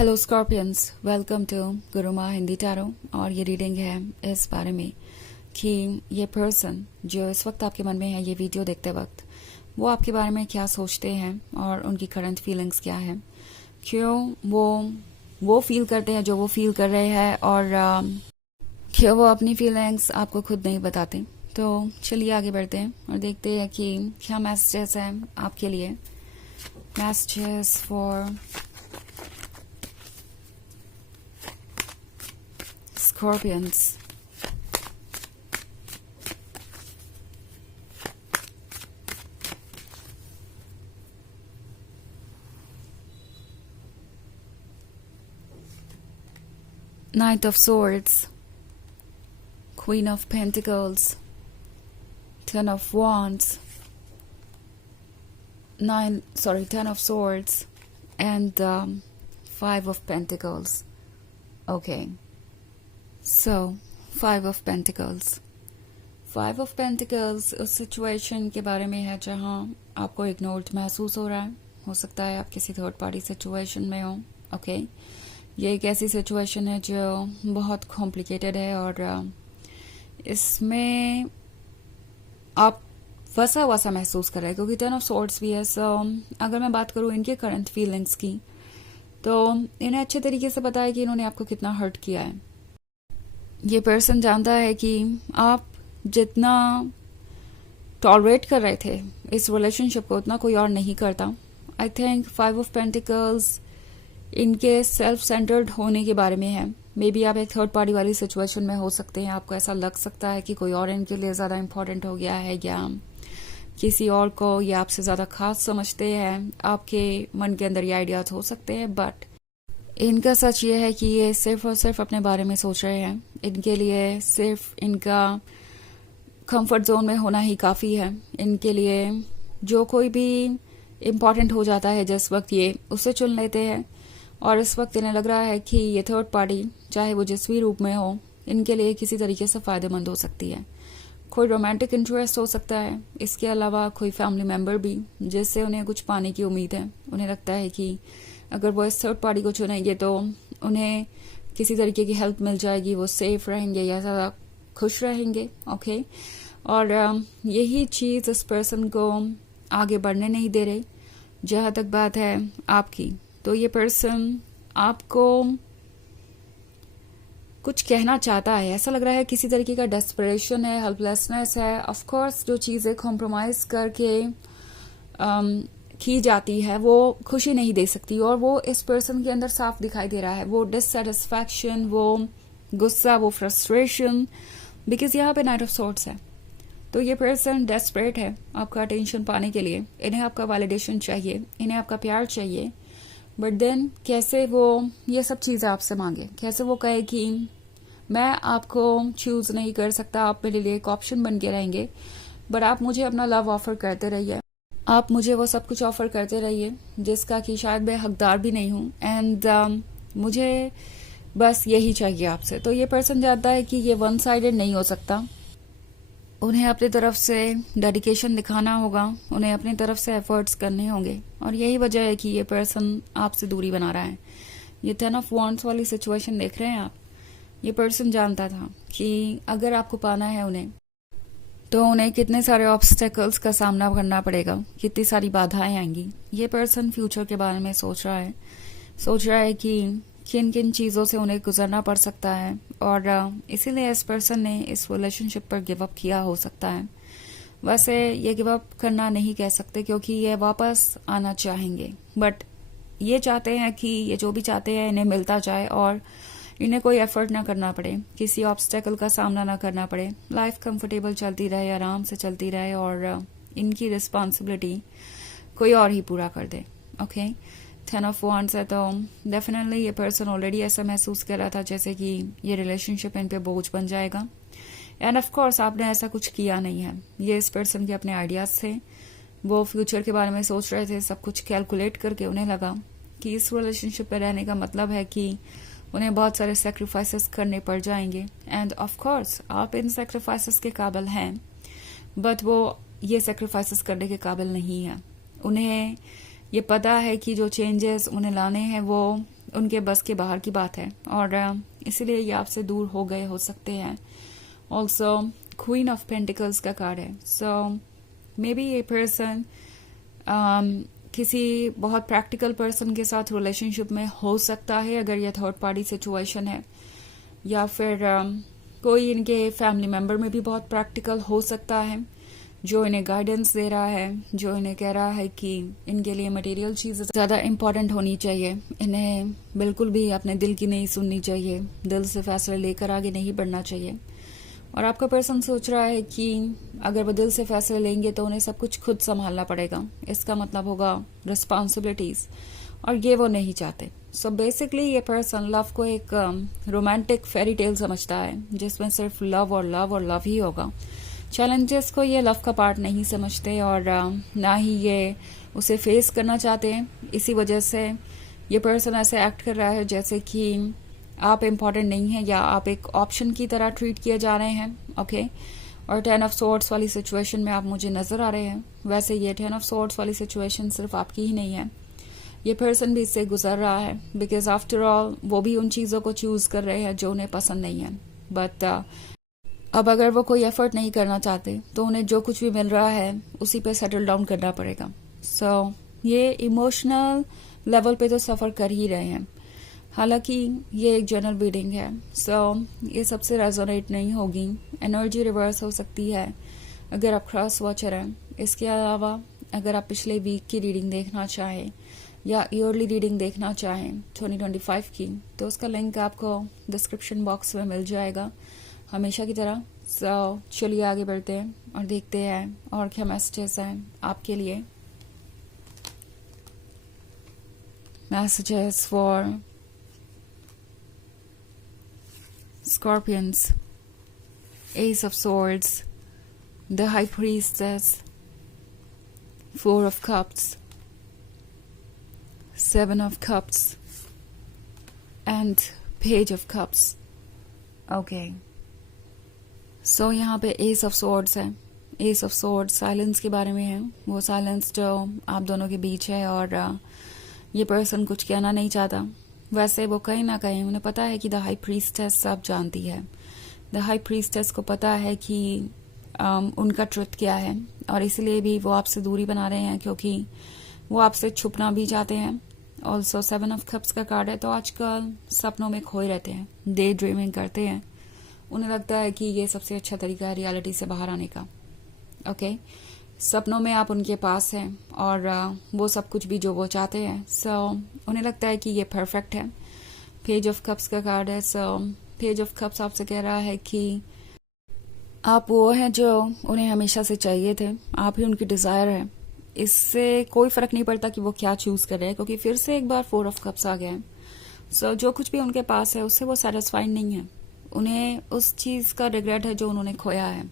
Hello Scorpions, welcome to Gurumaa Hindi tarot. और ये reading है इस बारे में कि ये पर्सन जो इस वक्त आपके मन में है, ये वीडियो देखते वक्त वो आपके बारे में क्या सोचते हैं और उनकी करंट फीलिंग्स क्या है, क्यों वो फील करते हैं जो वो फील कर रहे हैं, और क्यों वो अपनी फीलिंग्स आपको खुद नहीं बताते। तो चलिए आगे बढ़ते हैं और देखते हैं कि क्या मैसेजेस हैं आपके लिए। Messages for Scorpions. Knight of Swords, Queen of Pentacles, Ten of Wands, Ten of Swords, and Five of Pentacles. Okay. So, Five of Pentacles. Five of Pentacles उस सिचुएशन के बारे में है जहां आपको इग्नोर्ड महसूस हो रहा है। हो सकता है आप किसी थर्ड पार्टी सिचुएशन में हो। ओके, ये एक ऐसी सिचुएशन है जो बहुत कॉम्प्लिकेटेड है और इसमें आप वसा वसा महसूस कर रहे हैं क्योंकि टेन ऑफ सॉर्ड्स भी है। सो अगर मैं बात करूं इनके करंट फीलिंग्स की, तो इन्हें अच्छे तरीके से पता है कि इन्होंने आपको कितना हर्ट किया है। ये पर्सन जानता है कि आप जितना टॉलरेट कर रहे थे इस रिलेशनशिप को, उतना कोई और नहीं करता। I think five of pentacles इनके सेल्फ सेंटर्ड होने के बारे में है। मे बी आप एक थर्ड पार्टी वाली सिचुएशन में हो सकते हैं। आपको ऐसा लग सकता है कि कोई और इनके लिए ज़्यादा इंपॉर्टेंट हो गया है या किसी और को ये आपसे ज़्यादा खास समझते हैं। आपके मन के अंदर ये आइडियाज हो सकते हैं, बट इनका सच ये है कि ये सिर्फ और सिर्फ अपने बारे में सोच रहे हैं। इनके लिए सिर्फ इनका कंफर्ट जोन में होना ही काफ़ी है। इनके लिए जो कोई भी इम्पॉर्टेंट हो जाता है जिस वक्त, ये उसे चुन लेते हैं। और इस वक्त इन्हें लग रहा है कि ये थर्ड पार्टी, चाहे वो जिस भी रूप में हो, इनके लिए किसी तरीके से फ़ायदेमंद हो सकती है। कोई रोमांटिक इंटरेस्ट हो सकता है, इसके अलावा कोई फैमिली मेम्बर भी जिससे उन्हें कुछ पाने की उम्मीद है। उन्हें लगता है कि अगर वो इस थर्ड पार्टी को चुनेंगे तो उन्हें किसी तरीके की हेल्प मिल जाएगी, वो सेफ रहेंगे या ज़्यादा खुश रहेंगे। ओके, और यही चीज़ इस पर्सन को आगे बढ़ने नहीं दे रही। जहाँ तक बात है आपकी, तो ये पर्सन आपको कुछ कहना चाहता है। ऐसा लग रहा है किसी तरीके का डेस्परेशन है, हेल्पलेसनेस है। ऑफ कोर्स जो चीज़ें कॉम्प्रोमाइज़ करके की जाती है वो खुशी नहीं दे सकती, और वो इस पर्सन के अंदर साफ दिखाई दे रहा है। वो डिससेटिस्फैक्शन, वो गुस्सा, वो फ्रस्ट्रेशन, बिकॉज यहाँ पे नाइट ऑफ सॉर्ड्स है। तो ये पर्सन डेस्परेट है आपका अटेंशन पाने के लिए। इन्हें आपका वैलिडेशन चाहिए, इन्हें आपका प्यार चाहिए। बट देन कैसे वो ये सब चीज़ें आपसे मांगे, कैसे वो कहे कि मैं आपको चूज नहीं कर सकता, आप मेरे लिए एक ऑप्शन बन के रहेंगे, बट आप मुझे अपना लव ऑफर करते रहिए, आप मुझे वो सब कुछ ऑफर करते रहिए जिसका कि शायद मैं हकदार भी नहीं हूँ, एंड मुझे बस यही चाहिए आपसे। तो ये पर्सन जानता है कि ये वन साइडेड नहीं हो सकता। उन्हें अपनी तरफ से डेडिकेशन दिखाना होगा, उन्हें अपनी तरफ से एफर्ट्स करने होंगे, और यही वजह है कि ये पर्सन आपसे दूरी बना रहा है। ये टेन ऑफ वॉन्ड्स वाली सिचुएशन देख रहे हैं आप। ये पर्सन जानता था कि अगर आपको पाना है उन्हें, तो उन्हें कितने सारे ऑब्स्टेकल्स का सामना करना पड़ेगा, कितनी सारी बाधाएं आएंगी। ये पर्सन फ्यूचर के बारे में सोच रहा है कि किन किन चीज़ों से उन्हें गुजरना पड़ सकता है, और इसीलिए इस पर्सन ने इस रिलेशनशिप पर गिव अप किया हो सकता है। वैसे ये गिव अप करना नहीं कह सकते क्योंकि ये वापस आना चाहेंगे, बट ये चाहते हैं कि ये जो भी चाहते हैं इन्हें मिलता जाए और इन्हें कोई एफर्ट ना करना पड़े, किसी ऑब्स्टेकल का सामना ना करना पड़े। लाइफ कंफर्टेबल चलती रहे, आराम से चलती रहे, और इनकी रिस्पॉन्सिबिलिटी कोई और ही पूरा कर दे। ओके, टेन ऑफ वॉन्ड्स है, तो डेफिनेटली ये पर्सन ऑलरेडी ऐसा महसूस कर रहा था जैसे कि ये रिलेशनशिप इन पे बोझ बन जाएगा। एंड ऑफ कोर्स आपने ऐसा कुछ किया नहीं है। ये इस पर्सन के अपने आइडियाज थे, वो फ्यूचर के बारे में सोच रहे थे, सब कुछ कैलकुलेट करके उन्हें लगा कि इस रिलेशनशिप में रहने का मतलब है कि उन्हें बहुत सारे सेक्रीफाइसेस करने पड़ जाएंगे। एंड ऑफ कोर्स आप इन सेक्रीफाइसेस के काबिल हैं, बट वो ये सेक्रीफाइसेस करने के काबिल नहीं है। उन्हें ये पता है कि जो चेंजेस उन्हें लाने हैं वो उनके बस के बाहर की बात है और इसीलिए ये आपसे दूर हो गए हो सकते हैं। ऑल्सो क्वीन ऑफ पेंटिकल्स का कार्ड है, सो मे बी ये पर्सन किसी बहुत प्रैक्टिकल पर्सन के साथ रिलेशनशिप में हो सकता है अगर ये थर्ड पार्टी सिचुएशन है, या फिर कोई इनके फैमिली मेंबर में भी बहुत प्रैक्टिकल हो सकता है जो इन्हें गाइडेंस दे रहा है, जो इन्हें कह रहा है कि इनके लिए मटेरियल चीज़ें ज़्यादा इम्पॉर्टेंट होनी चाहिए, इन्हें बिल्कुल भी अपने दिल की नहीं सुननी चाहिए, दिल से फैसले लेकर आगे नहीं बढ़ना चाहिए। और आपका पर्सन सोच रहा है कि अगर वो दिल से फैसले लेंगे तो उन्हें सब कुछ खुद संभालना पड़ेगा, इसका मतलब होगा रिस्पॉन्सिबिलिटीज, और ये वो नहीं चाहते। सो बेसिकली ये पर्सन लव को एक रोमांटिक फेरी टेल समझता है जिसमें सिर्फ लव और लव और लव ही होगा। चैलेंजेस को ये लव का पार्ट नहीं समझते और ना ही ये उसे फेस करना चाहते हैं। इसी वजह से ये पर्सन ऐसे एक्ट कर रहा है जैसे कि आप इम्पॉर्टेंट नहीं हैं या आप एक ऑप्शन की तरह ट्रीट किए जा रहे हैं। ओके और 10 ऑफ सोर्ड्स वाली सिचुएशन में आप मुझे नजर आ रहे हैं। वैसे ये 10 ऑफ सोर्ड्स वाली सिचुएशन सिर्फ आपकी ही नहीं है, ये पर्सन भी इससे गुजर रहा है, बिकॉज आफ्टर ऑल वो भी उन चीज़ों को चूज कर रहे हैं जो उन्हें पसंद नहीं है। बट अब अगर वो कोई एफर्ट नहीं करना चाहते तो उन्हें जो कुछ भी मिल रहा है उसी पे सेटल डाउन करना पड़ेगा। सो ये इमोशनल लेवल पे तो सफ़र कर ही रहे हैं। हालांकि ये एक जनरल रीडिंग है, सो ये सबसे रेजोनेट नहीं होगी, एनर्जी रिवर्स हो सकती है अगर आप क्रॉस वॉचर हैं। इसके अलावा अगर आप पिछले वीक की रीडिंग देखना चाहें या ईयरली रीडिंग देखना चाहें 2025 की, तो उसका लिंक आपको डिस्क्रिप्शन बॉक्स में मिल जाएगा हमेशा की तरह। सो चलिए आगे बढ़ते हैं और देखते हैं और क्या मैसेजेस हैं आपके लिए। Messages for Scorpions, Ace of Swords, the High Priestess, 4 of Cups, 7 of Cups, and Page of Cups. Okay. So यहाँ पे Ace of Swords है। Ace of Swords साइलेंस के बारे में है, वो साइलेंस जो आप दोनों के बीच है और ये पर्सन कुछ कहना नहीं चाहता। वैसे वो कहीं ना कहीं उन्हें पता है कि द हाई प्रीस्टेस सब जानती है। द हाई प्रीस्टेस को पता है कि उनका ट्रुथ क्या है और इसलिए भी वो आपसे दूरी बना रहे हैं क्योंकि वो आपसे छुपना भी चाहते हैं। ऑल्सो 7 ऑफ कप्स का कार्ड है, तो आजकल सपनों में खोए रहते हैं, डे ड्रीमिंग करते हैं। उन्हें लगता है कि ये सबसे अच्छा तरीका है रियलिटी से बाहर आने का। ओके सपनों में आप उनके पास हैं और वो सब कुछ भी जो वो चाहते हैं। सो उन्हें लगता है कि ये परफेक्ट है। पेज ऑफ कप्स का कार्ड है। सो पेज ऑफ कप्स आपसे कह रहा है कि आप वो हैं जो उन्हें हमेशा से चाहिए थे, आप ही उनकी डिजायर है। इससे कोई फर्क नहीं पड़ता कि वो क्या चूज कर रहे हैं क्योंकि फिर से एक बार 4 ऑफ कप्स आ गया है। सो जो कुछ भी उनके पास है उससे वो सेटिस्फाइड नहीं है। उन्हें उस चीज का रिग्रेट है जो उन्होंने खोया है।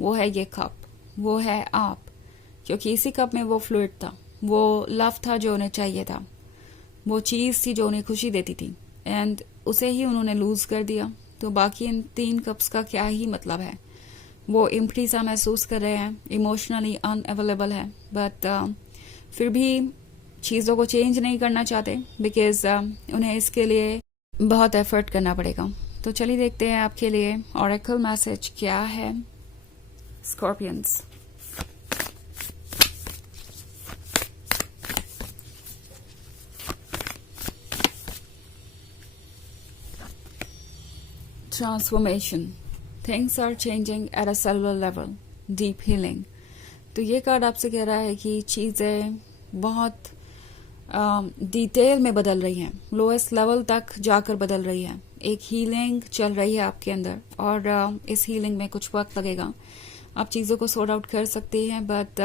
वो है ये कप, वो है आप, क्योंकि इसी कप में वो फ्लूइड था, वो लव था जो उन्हें चाहिए था, वो चीज थी जो उन्हें खुशी देती थी एंड उसे ही उन्होंने लूज कर दिया। तो बाकी इन 3 कप्स का क्या ही मतलब है। वो एम्प्टी सा महसूस कर रहे हैं, इमोशनली अनअवेलेबल है, बट फिर भी चीज़ों को चेंज नहीं करना चाहते बिकॉज उन्हें इसके लिए बहुत एफर्ट करना पड़ेगा। तो चलिए देखते हैं आपके लिए ऑरेकल मैसेज क्या है scorpions. Transformation, things are changing at a cellular level, deep healing. तो ये कार्ड आपसे कह रहा है कि चीज़ें बहुत डिटेल में बदल रही हैं, लोएस्ट लेवल तक जाकर बदल रही है। एक हीलिंग चल रही है आपके अंदर और इस हीलिंग में कुछ वक्त लगेगा। आप चीज़ों को सॉर्ट आउट कर सकते हैं बट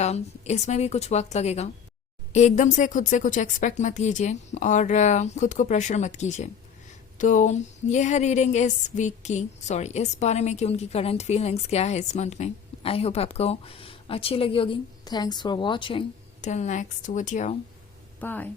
इसमें भी कुछ वक्त लगेगा। एकदम से खुद से कुछ एक्सपेक्ट मत कीजिए और खुद को प्रेशर मत कीजिए। तो ये है रीडिंग इस वीक की, इस बारे में कि उनकी करंट फीलिंग्स क्या है इस मंथ में। आई होप आपको अच्छी लगी होगी। Thanks for watching, till next video, bye.